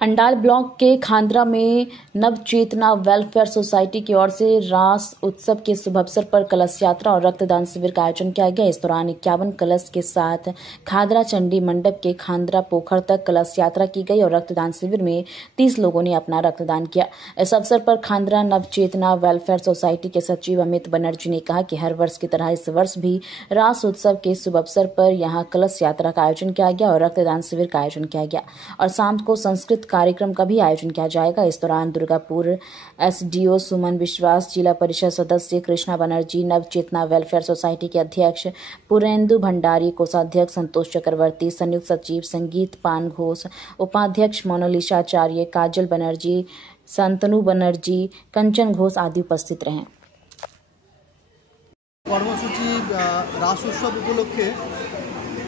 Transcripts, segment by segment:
Andal block के खांद्रा में नवचेतना welfare society की ओर से रास उत्सव के शुभ अवसर पर कलश यात्रा और रक्तदान शिविर का आयोजन किया गया। इस दौरान 51 कलश के साथ खादरा चंडी मंडप के खांद्रा पोखर तक कलश यात्रा की गई और रक्तदान शिविर में 30 लोगों ने अपना रक्तदान किया। इस अवसर पर खांद्रा नवचेतना वेलफेयर सोसाइटी के सचिव अमित बनर्जी ने कहा कि हर वर्ष की तरह इस वर्ष भी रास उत्सव के शुभ अवसर पर यहां कलश यात्रा का आयोजन किया गया और रक्तदान शिविर का आयोजन किया गया और शाम को संस्कृत कार्यक्रम का भी आयोजन किया जाएगा। इस दौरान दुर्गापुर एसडीओ सुमन विश्वास, जिला परिषद सदस्य कृष्णा बनर्जी, नवचेतना वेलफेयर सोसाइटी के अध्यक्ष पुरेंदु भंडारी, कोषाध्यक्ष संतोष चक्रवर्ती, संयुक्त सचिव संगीत पान घोष, उपाध्यक्ष मोनालिसा आचार्य, काजल बनर्जी, शांतनु बनर्जी, कंचन घोष आदि उपस्थित रहे। কর্মসূচি রাস উৎসব উপলক্ষে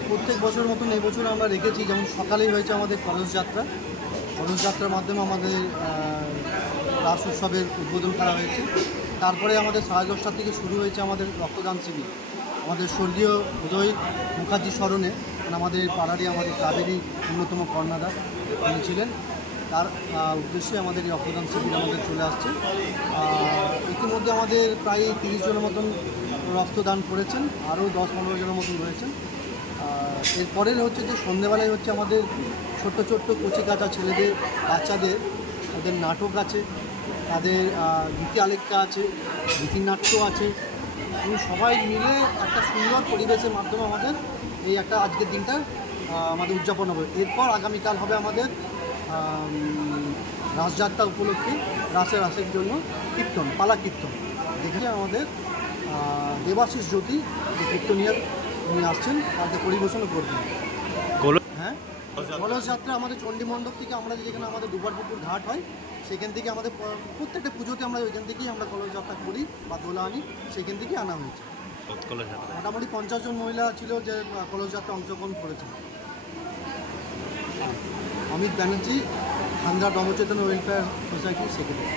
প্রত্যেক বছর মতন এই বছর আমরা রেখেছি। যেমন সকালেই হয়েছে আমাদের কলসযাত্রার মাধ্যমে আমাদের রাস উৎসবের উদ্বোধন করা হয়েছে। তারপরে আমাদের 10:30 থেকে শুরু হয়েছে আমাদের রক্তদান শিবির। আমাদের স্বর্গীয় উদয় মুখার্জি স্মরণে আমাদের পাড়ারই আমাদের ক্লাবেরই অন্যতম কর্ণধার তিনি ছিলেন, তার উদ্দেশ্যে আমাদের এই রক্তদান শিবির আমাদের চলে আসছে। ইতিমধ্যে আমাদের প্রায় 30 জনের মতন রক্তদান করেছেন, আরও 10-15 জনের মতন রয়েছেন। এরপরের হচ্ছে যে সন্ধ্যেবেলায় হচ্ছে আমাদের ছোট্ট ছোট্ট কচিকাঁচা ছেলেদের, বাচ্চাদের ওদের নাটক আছে, তাদের গীতি আলেখ্যা আছে, গীতিনাট্য আছে এবং সবাই মিলে একটা সুন্দর পরিবেশের মাধ্যমে আমাদের এই একটা আজকের দিনটা আমাদের উদযাপন হবে। এরপর আগামীকাল হবে আমাদের রাসযাত্রা উপলক্ষে রাসের জন্য কীর্তন, পালা কীর্তন। দেখে আমাদের দেবাশিস জ্যোতি কীর্তনিয়া উনি আসছেন, তাকে পরিবেশনও করবেন। হ্যাঁ, কলসযাত্রা আমাদের চণ্ডী মণ্ডপ থেকে আমরা যেখানে আমাদের দুবারপুকুর ঘাট হয় সেখান থেকে আমাদের প্রত্যেকটা পুজোতে আমরা ওইখান থেকেই আমরা কলসযাত্রা করি বা দোলা আনি, সেখান থেকেই আনা হয়েছে। মোটামুটি 50 জন মহিলা ছিল যে কলসযাত্রা অংশগ্রহণ করেছে। অমিত ব্যানার্জি, খান্দ্রা নবচেতন ওয়েলফেয়ার সোসাইটির সেক্রেটারি।